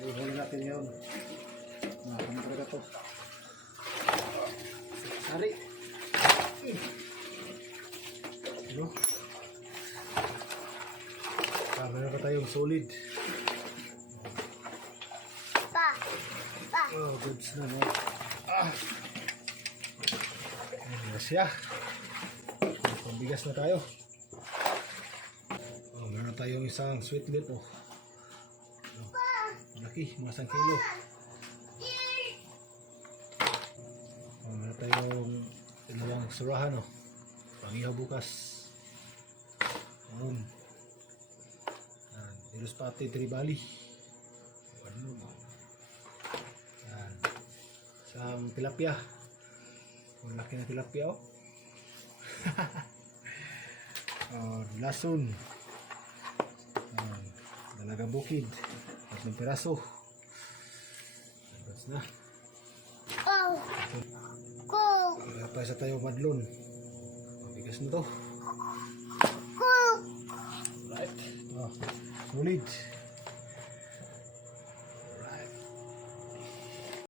Ihuli natin yun. Ano talaga to? Sari. Ano? Meron na tayong solid. Oh, goods na, no? Ayan na siya. Pambigas na tayo. Oh, meron tayong isang sweetlet, oh. Malaki, mga 1 kilo. Oh, meron tayong dalawang surahan, oh. Pangihaw bukas. Dilos pati tribali. Isang tilapia. Ang laki na tilapia, oh. Lason. Dalaga bukid. 3 piraso. Tapos na. Pa isa tayo madlon. Bigas na to. Right. Solid.